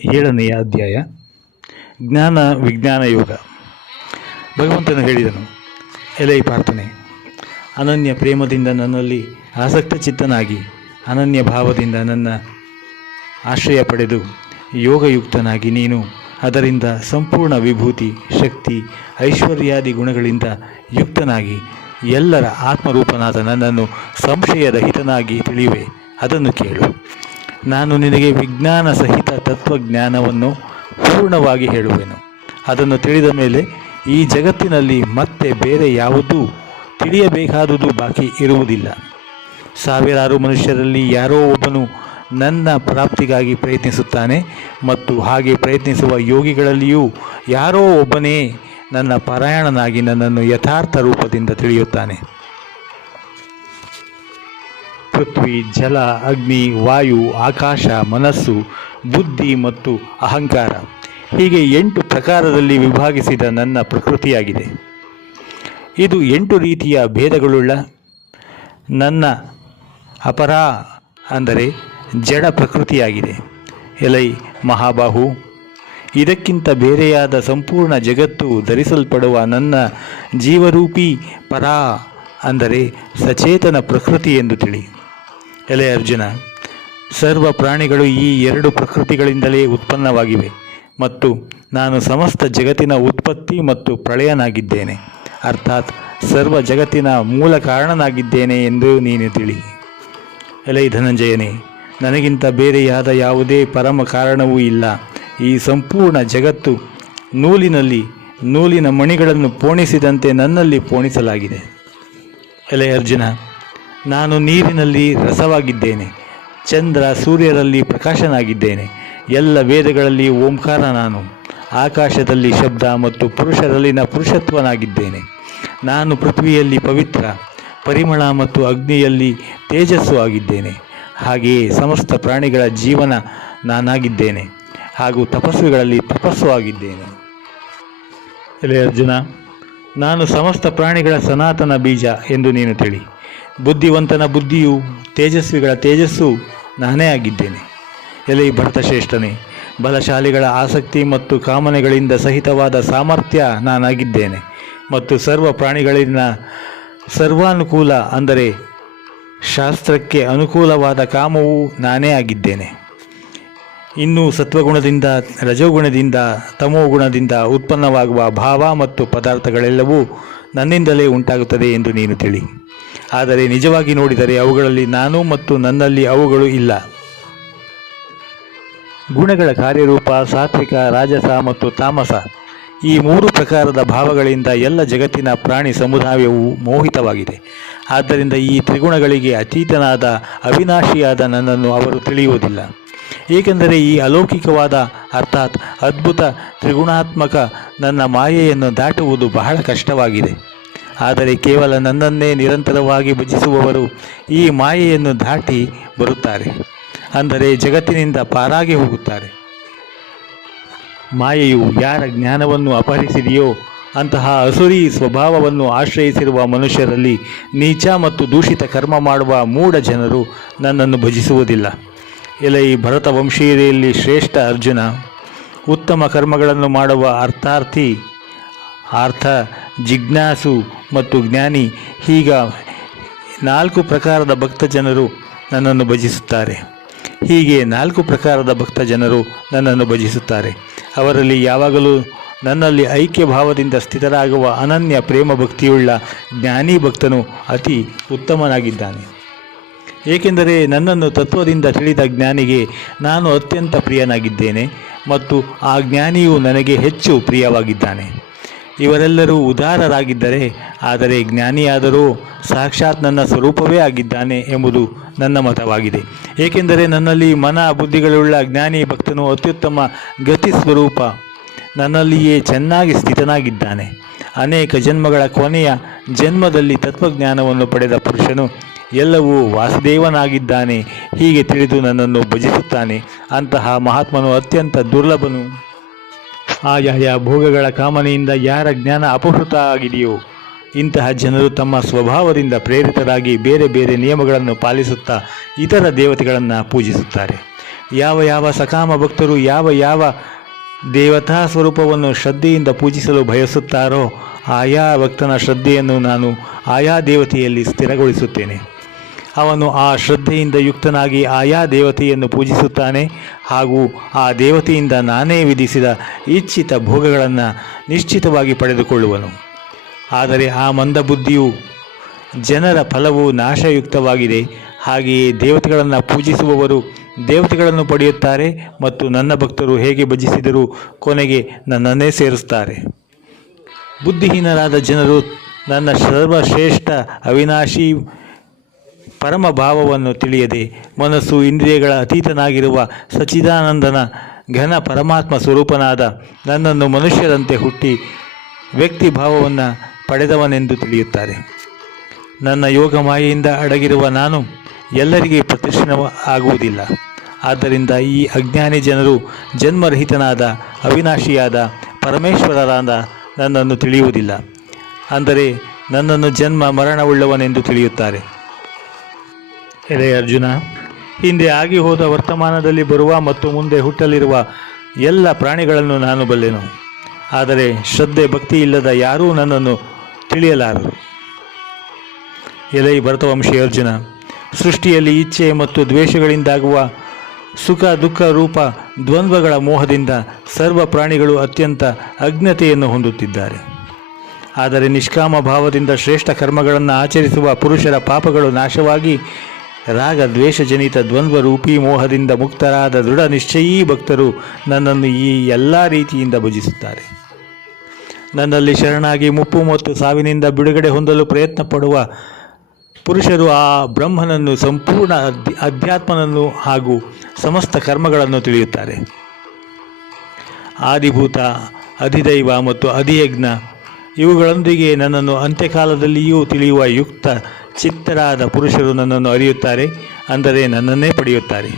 7ನೆಯ ಅಧ್ಯಾಯ ಜ್ಞಾನ ವಿಜ್ಞಾನ ಯೋಗ. ಭಗವಂತನು ಹೇಳಿದನು, ಎಲೈ ಪ್ರಾರ್ಥನೆ, ಅನನ್ಯ ಪ್ರೇಮದಿಂದ ನನ್ನಲ್ಲಿ ಆಸಕ್ತ ಚಿತ್ತನಾಗಿ ಅನನ್ಯ ಭಾವದಿಂದ ನನ್ನ ಆಶ್ರಯ ಪಡೆದು ಯೋಗಯುಕ್ತನಾಗಿ ನೀನು ಅದರಿಂದ ಸಂಪೂರ್ಣ ವಿಭೂತಿ, ಶಕ್ತಿ, ಐಶ್ವರ್ಯಾದಿ ಗುಣಗಳಿಂದ ಯುಕ್ತನಾಗಿ ಎಲ್ಲರ ಆತ್ಮರೂಪನಾದ ನನ್ನನ್ನು ಸಂಶಯರಹಿತನಾಗಿ ತಿಳಿಯುವೆ. ಅದನ್ನು ಕೇಳು. ನಾನು ನಿನಗೆ ವಿಜ್ಞಾನ ಸಹಿತ ತತ್ವಜ್ಞಾನವನ್ನು ಪೂರ್ಣವಾಗಿ ಹೇಳುವೆನು. ಅದನ್ನು ತಿಳಿದ ಮೇಲೆ ಈ ಜಗತ್ತಿನಲ್ಲಿ ಮತ್ತೆ ಬೇರೆ ಯಾವುದೂ ತಿಳಿಯಬೇಕಾದುದು ಬಾಕಿ ಇರುವುದಿಲ್ಲ. ಸಾವಿರಾರು ಮನುಷ್ಯರಲ್ಲಿ ಯಾರೋ ಒಬ್ಬನು ನನ್ನ ಪ್ರಾಪ್ತಿಗಾಗಿ ಪ್ರಯತ್ನಿಸುತ್ತಾನೆ ಮತ್ತು ಹಾಗೆ ಪ್ರಯತ್ನಿಸುವ ಯೋಗಿಗಳಲ್ಲಿಯೂ ಯಾರೋ ಒಬ್ಬನೇ ನನ್ನ ಪರಾಯಣನಾಗಿ ನನ್ನನ್ನು ಯಥಾರ್ಥ ರೂಪದಿಂದ ತಿಳಿಯುತ್ತಾನೆ. ಪೃಥ್ವಿ, ಜಲ, ಅಗ್ನಿ, ವಾಯು, ಆಕಾಶ, ಮನಸ್ಸು, ಬುದ್ಧಿ ಮತ್ತು ಅಹಂಕಾರ ಹೀಗೆ 8 ಪ್ರಕಾರದಲ್ಲಿ ವಿಭಾಗಿಸಿದ ನನ್ನ ಪ್ರಕೃತಿಯಾಗಿದೆ. ಇದು 8 ರೀತಿಯ ಭೇದಗಳುಳ್ಳ ನನ್ನ ಅಪರಾ ಅಂದರೆ ಜಡ ಪ್ರಕೃತಿಯಾಗಿದೆ. ಎಲೈ ಮಹಾಬಾಹು, ಇದಕ್ಕಿಂತ ಬೇರೆಯಾದ ಸಂಪೂರ್ಣ ಜಗತ್ತು ಧರಿಸಲ್ಪಡುವ ನನ್ನ ಜೀವರೂಪಿ ಪರಾ ಅಂದರೆ ಸಚೇತನ ಪ್ರಕೃತಿ ಎಂದು ತಿಳಿ. ಎಲೆ ಅರ್ಜುನ, ಸರ್ವ ಪ್ರಾಣಿಗಳು ಈ 2 ಪ್ರಕೃತಿಗಳಿಂದಲೇ ಉತ್ಪನ್ನವಾಗಿವೆ ಮತ್ತು ನಾನು ಸಮಸ್ತ ಜಗತ್ತಿನ ಉತ್ಪತ್ತಿ ಮತ್ತು ಪ್ರಳಯನಾಗಿದ್ದೇನೆ, ಅರ್ಥಾತ್ ಸರ್ವ ಜಗತ್ತಿನ ಮೂಲ ಕಾರಣನಾಗಿದ್ದೇನೆ ಎಂದು ನೀನು ತಿಳಿ. ಎಲೈ ಧನಂಜಯನೇ, ನನಗಿಂತ ಬೇರೆಯಾದ ಯಾವುದೇ ಪರಮ ಕಾರಣವೂ ಇಲ್ಲ. ಈ ಸಂಪೂರ್ಣ ಜಗತ್ತು ನೂಲಿನ ಮಣಿಗಳನ್ನು ಪೋಣಿಸಿದಂತೆ ನನ್ನಲ್ಲಿ ಪೋಣಿಸಲಾಗಿದೆ. ಎಲೆ ಅರ್ಜುನ, ನಾನು ನೀರಿನಲ್ಲಿ ರಸವಾಗಿದ್ದೇನೆ, ಚಂದ್ರ ಸೂರ್ಯರಲ್ಲಿ ಪ್ರಕಾಶನಾಗಿದ್ದೇನೆ, ಎಲ್ಲ ವೇದಗಳಲ್ಲಿ ಓಂಕಾರ ನಾನು, ಆಕಾಶದಲ್ಲಿ ಶಬ್ದ ಮತ್ತು ಪುರುಷರಲ್ಲಿನ ಪುರುಷತ್ವನಾಗಿದ್ದೇನೆ. ನಾನು ಪೃಥ್ವಿಯಲ್ಲಿ ಪವಿತ್ರ, ಪರಿಮಳ ಮತ್ತು ಅಗ್ನಿಯಲ್ಲಿ ತೇಜಸ್ಸು ಆಗಿದ್ದೇನೆ. ಹಾಗೆಯೇ ಸಮಸ್ತ ಪ್ರಾಣಿಗಳ ಜೀವನ ನಾನಾಗಿದ್ದೇನೆ ಹಾಗೂ ತಪಸ್ವಿಗಳಲ್ಲಿ ತಪಸ್ಸು ಆಗಿದ್ದೇನೆ. ಎಲೆ ಅರ್ಜುನ, ನಾನು ಸಮಸ್ತ ಪ್ರಾಣಿಗಳ ಸನಾತನ ಬೀಜ ಎಂದು ನೀನು ತಿಳಿ. ಬುದ್ಧಿವಂತನ ಬುದ್ಧಿಯು, ತೇಜಸ್ವಿಗಳ ತೇಜಸ್ಸು ನಾನೇ ಆಗಿದ್ದೇನೆ. ಎಲೆ ಭರತಶ್ರೇಷ್ಠನೇ, ಬಲಶಾಲಿಗಳ ಆಸಕ್ತಿ ಮತ್ತು ಕಾಮನೆಗಳಿಂದ ಸಹಿತವಾದ ಸಾಮರ್ಥ್ಯ ನಾನಾಗಿದ್ದೇನೆ ಮತ್ತು ಸರ್ವ ಪ್ರಾಣಿಗಳಿಂದ ಸರ್ವಾನುಕೂಲ ಅಂದರೆ ಶಾಸ್ತ್ರಕ್ಕೆ ಅನುಕೂಲವಾದ ಕಾಮವು ನಾನೇ ಆಗಿದ್ದೇನೆ. ಇನ್ನು ಸತ್ವಗುಣದಿಂದ, ರಜೋಗುಣದಿಂದ, ತಮೋಗುಣದಿಂದ ಉತ್ಪನ್ನವಾಗುವ ಭಾವ ಮತ್ತು ಪದಾರ್ಥಗಳೆಲ್ಲವೂ ನನ್ನಿಂದಲೇ ಉಂಟಾಗುತ್ತದೆ ಎಂದು ನೀನು ತಿಳಿ. ಆದರೆ ನಿಜವಾಗಿ ನೋಡಿದರೆ ಅವುಗಳಲ್ಲಿ ನಾನು ಮತ್ತು ನನ್ನಲ್ಲಿ ಅವುಗಳು ಇಲ್ಲ. ಗುಣಗಳ ಕಾರ್ಯರೂಪ ಸಾತ್ವಿಕ, ರಾಜಸ ಮತ್ತು ತಾಮಸ ಈ 3 ಪ್ರಕಾರದ ಭಾವಗಳಿಂದ ಎಲ್ಲ ಜಗತ್ತಿನ ಪ್ರಾಣಿ ಸಮುದಾಯವು ಮೋಹಿತವಾಗಿದೆ. ಆದ್ದರಿಂದ ಈ ತ್ರಿಗುಣಗಳಿಗೆ ಅತೀತನಾದ ಅವಿನಾಶಿಯಾದ ನನ್ನನ್ನು ಅವರು ತಿಳಿಯುವುದಿಲ್ಲ. ಏಕೆಂದರೆ ಈ ಅಲೌಕಿಕವಾದ ಅರ್ಥಾತ್ ಅದ್ಭುತ ತ್ರಿಗುಣಾತ್ಮಕ ನನ್ನ ಮಾಯೆಯನ್ನು ದಾಟುವುದು ಬಹಳ ಕಷ್ಟವಾಗಿದೆ. ಆದರೆ ಕೇವಲ ನನ್ನನ್ನೇ ನಿರಂತರವಾಗಿ ಭಜಿಸುವವರು ಈ ಮಾಯೆಯನ್ನು ದಾಟಿ ಬರುತ್ತಾರೆ, ಅಂದರೆ ಜಗತ್ತಿನಿಂದ ಪಾರಾಗಿ ಹೋಗುತ್ತಾರೆ. ಮಾಯೆಯು ಯಾರ ಜ್ಞಾನವನ್ನು ಅಪಹರಿಸಿದೆಯೋ ಅಂತಹ ಅಸುರಿ ಸ್ವಭಾವವನ್ನು ಆಶ್ರಯಿಸಿರುವ ಮನುಷ್ಯರಲ್ಲಿ ನೀಚ ಮತ್ತು ದೂಷಿತ ಕರ್ಮ ಮಾಡುವ ಮೂಢ ಜನರು ನನ್ನನ್ನು ಭಜಿಸುವುದಿಲ್ಲ. ಎಲೈ ಭರತ ವಂಶೀಯರಲ್ಲಿ ಶ್ರೇಷ್ಠ ಅರ್ಜುನ, ಉತ್ತಮ ಕರ್ಮಗಳನ್ನು ಮಾಡುವ ಅರ್ಥಾರ್ಥಿ, ಅರ್ಥ ಜಿಜ್ಞಾಸು ಮತ್ತು ಜ್ಞಾನಿ ಹೀಗ 4 ಪ್ರಕಾರದ ಭಕ್ತ ಜನರು ನನ್ನನ್ನು ಭಜಿಸುತ್ತಾರೆ. ಹೀಗೆ 4 ಪ್ರಕಾರದ ಭಕ್ತ ಜನರು ನನ್ನನ್ನು ಭಜಿಸುತ್ತಾರೆ. ಅವರಲ್ಲಿ ಯಾವಾಗಲೂ ನನ್ನಲ್ಲಿ ಐಕ್ಯ ಭಾವದಿಂದ ಸ್ಥಿತರಾಗುವ ಅನನ್ಯ ಪ್ರೇಮ ಭಕ್ತಿಯುಳ್ಳ ಜ್ಞಾನಿ ಭಕ್ತನು ಅತಿ ಉತ್ತಮನಾಗಿದ್ದಾನೆ. ಏಕೆಂದರೆ ನನ್ನನ್ನು ತತ್ವದಿಂದ ತಿಳಿದ ಜ್ಞಾನಿಗೆ ನಾನು ಅತ್ಯಂತ ಪ್ರಿಯನಾಗಿದ್ದೇನೆ ಮತ್ತು ಆ ಜ್ಞಾನಿಯು ನನಗೆ ಹೆಚ್ಚು ಪ್ರಿಯವಾಗಿದ್ದಾನೆ. ಇವರೆಲ್ಲರೂ ಉದಾರರಾಗಿದ್ದರೆ, ಆದರೆ ಜ್ಞಾನಿಯಾದರೂ ಸಾಕ್ಷಾತ್ ನನ್ನ ಸ್ವರೂಪವೇ ಆಗಿದ್ದಾನೆ ಎಂಬುದು ನನ್ನ ಮತವಾಗಿದೆ. ಏಕೆಂದರೆ ನನ್ನಲ್ಲಿ ಮನ ಬುದ್ಧಿಗಳುಳ್ಳ ಜ್ಞಾನಿ ಭಕ್ತನು ಅತ್ಯುತ್ತಮ ಗತಿ ಸ್ವರೂಪ ನನ್ನಲ್ಲಿಯೇ ಚೆನ್ನಾಗಿ ಸ್ಥಿತನಾಗಿದ್ದಾನೆ. ಅನೇಕ ಜನ್ಮಗಳ ಕೊನೆಯ ಜನ್ಮದಲ್ಲಿ ತತ್ವಜ್ಞಾನವನ್ನು ಪಡೆದ ಪುರುಷನು ಎಲ್ಲವೂ ವಾಸುದೇವನಾಗಿದ್ದಾನೆ ಹೀಗೆ ತಿಳಿದು ನನ್ನನ್ನು ಭಜಿಸುತ್ತಾನೆ. ಅಂತಹ ಮಹಾತ್ಮನು ಅತ್ಯಂತ ದುರ್ಲಭನು. ಆಯಾಯ ಭೋಗಗಳ ಕಾಮನೆಯಿಂದ ಯಾರ ಜ್ಞಾನ ಅಪಹೃತ ಆಗಿದೆಯೋ ಇಂತಹ ಜನರು ತಮ್ಮ ಸ್ವಭಾವದಿಂದ ಪ್ರೇರಿತರಾಗಿ ಬೇರೆ ಬೇರೆ ನಿಯಮಗಳನ್ನು ಪಾಲಿಸುತ್ತಾ ಇತರ ದೇವತೆಗಳನ್ನು ಪೂಜಿಸುತ್ತಾರೆ. ಯಾವ ಯಾವ ಸಕಾಮ ಭಕ್ತರು ಯಾವ ಯಾವ ದೇವತಾ ಸ್ವರೂಪವನ್ನು ಶ್ರದ್ಧೆಯಿಂದ ಪೂಜಿಸಲು ಬಯಸುತ್ತಾರೋ ಆಯಾ ಭಕ್ತನ ಶ್ರದ್ಧೆಯನ್ನು ನಾನು ಆಯಾ ದೇವತೆಯಲ್ಲಿ ಸ್ಥಿರಗೊಳಿಸುತ್ತೇನೆ. ಅವನು ಆ ಶ್ರದ್ಧೆಯಿಂದ ಯುಕ್ತನಾಗಿ ಆಯಾ ದೇವತೆಯನ್ನು ಪೂಜಿಸುತ್ತಾನೆ ಹಾಗೂ ಆ ದೇವತೆಯಿಂದ ನಾನೇ ವಿಧಿಸಿದ ಇಚ್ಛಿತ ಭೋಗಗಳನ್ನು ನಿಶ್ಚಿತವಾಗಿ ಪಡೆದುಕೊಳ್ಳುವನು. ಆದರೆ ಆ ಮಂದಬುದ್ಧಿಯು ಜನರ ಫಲವು ನಾಶಯುಕ್ತವಾಗಿದೆ. ಹಾಗೆಯೇ ದೇವತೆಗಳನ್ನು ಪೂಜಿಸುವವರು ದೇವತೆಗಳನ್ನು ಪಡೆಯುತ್ತಾರೆ ಮತ್ತು ನನ್ನ ಭಕ್ತರು ಹೇಗೆ ಭಜಿಸಿದರೂ ಕೊನೆಗೆ ನನ್ನನ್ನೇ ಸೇರಿಸ್ತಾರೆ. ಬುದ್ಧಿಹೀನರಾದ ಜನರು ನನ್ನ ಸರ್ವಶ್ರೇಷ್ಠ ಅವಿನಾಶಿ ಪರಮ ಭಾವವನ್ನು ತಿಳಿಯದೆ ಮನಸ್ಸು ಇಂದ್ರಿಯಗಳ ಅತೀತನಾಗಿರುವ ಸಚ್ಚಿದಾನಂದನ ಘನ ಪರಮಾತ್ಮ ಸ್ವರೂಪನಾದ ನನ್ನನ್ನು ಮನುಷ್ಯರಂತೆ ಹುಟ್ಟಿ ವ್ಯಕ್ತಿ ಭಾವವನ್ನು ಪಡೆದವನೆಂದು ತಿಳಿಯುತ್ತಾರೆ. ನನ್ನ ಯೋಗ ಮಾಯೆಯಿಂದ ಅಡಗಿರುವ ನಾನು ಎಲ್ಲರಿಗೆ ಪ್ರದರ್ಶನ ಆಗುವುದಿಲ್ಲ. ಆದ್ದರಿಂದ ಈ ಅಜ್ಞಾನಿ ಜನರು ಜನ್ಮರಹಿತನಾದ ಅವಿನಾಶಿಯಾದ ಪರಮೇಶ್ವರರಾದ ನನ್ನನ್ನು ತಿಳಿಯುವುದಿಲ್ಲ. ಅಂದರೆ ನನ್ನನ್ನು ಜನ್ಮ ಮರಣವುಳ್ಳವನೆಂದು ತಿಳಿಯುತ್ತಾರೆ. ಎಲೆ ಅರ್ಜುನ, ಹಿಂದೆ ಆಗಿ ಹೋದ ವರ್ತಮಾನದಲ್ಲಿ ಬರುವ ಮತ್ತು ಮುಂದೆ ಹುಟ್ಟಲಿರುವ ಎಲ್ಲ ಪ್ರಾಣಿಗಳನ್ನು ನಾನು ಬಲ್ಲೆನು. ಆದರೆ ಶ್ರದ್ಧೆ ಭಕ್ತಿ ಇಲ್ಲದ ಯಾರೂ ನನ್ನನ್ನು ತಿಳಿಯಲಾರರು. ಎಲೈ ಭರತವಂಶಿ ಅರ್ಜುನ, ಸೃಷ್ಟಿಯಲ್ಲಿ ಇಚ್ಛೆ ಮತ್ತು ದ್ವೇಷಗಳಿಂದಾಗುವ ಸುಖ ದುಃಖ ರೂಪ ದ್ವಂದ್ವಗಳ ಮೋಹದಿಂದ ಸರ್ವ ಪ್ರಾಣಿಗಳು ಅತ್ಯಂತ ಅಜ್ಞತೆಯನ್ನು ಹೊಂದುತ್ತಿದ್ದಾರೆ. ಆದರೆ ನಿಷ್ಕಾಮ ಭಾವದಿಂದ ಶ್ರೇಷ್ಠ ಕರ್ಮಗಳನ್ನು ಆಚರಿಸುವ ಪುರುಷರ ಪಾಪಗಳು ನಾಶವಾಗಿ ರಾಗ ದ್ವೇಷಜನಿತ ದ್ವಂದ್ವ ರೂಪಿ ಮೋಹದಿಂದ ಮುಕ್ತರಾದ ದೃಢ ನಿಶ್ಚಯೀ ಭಕ್ತರು ನನ್ನನ್ನು ಈ ಎಲ್ಲ ರೀತಿಯಿಂದ ಭಜಿಸುತ್ತಾರೆ. ನನ್ನಲ್ಲಿ ಶರಣಾಗಿ ಮುಪ್ಪು ಮತ್ತು ಸಾವಿನಿಂದ ಬಿಡುಗಡೆ ಹೊಂದಲು ಪ್ರಯತ್ನ ಪಡುವ ಪುರುಷರು ಆ ಬ್ರಹ್ಮನನ್ನು, ಸಂಪೂರ್ಣ ಅಧ್ಯಾತ್ಮನನ್ನು ಹಾಗೂ ಸಮಸ್ತ ಕರ್ಮಗಳನ್ನು ತಿಳಿಯುತ್ತಾರೆ. ಆದಿಭೂತ, ಅಧಿದೈವ ಮತ್ತು ಅಧಿಯಜ್ಞ ಇವುಗಳೊಂದಿಗೆ ನನ್ನನ್ನು ಅಂತ್ಯಕಾಲದಲ್ಲಿಯೂ ತಿಳಿಯುವ ಯುಕ್ತ ಚಿತ್ತರಾದ ಪುರುಷರು ನನ್ನನ್ನು ಅರಿಯುತ್ತಾರೆ, ಅಂದರೆ ನನ್ನನ್ನೇ ಪಡೆಯುತ್ತಾರೆ.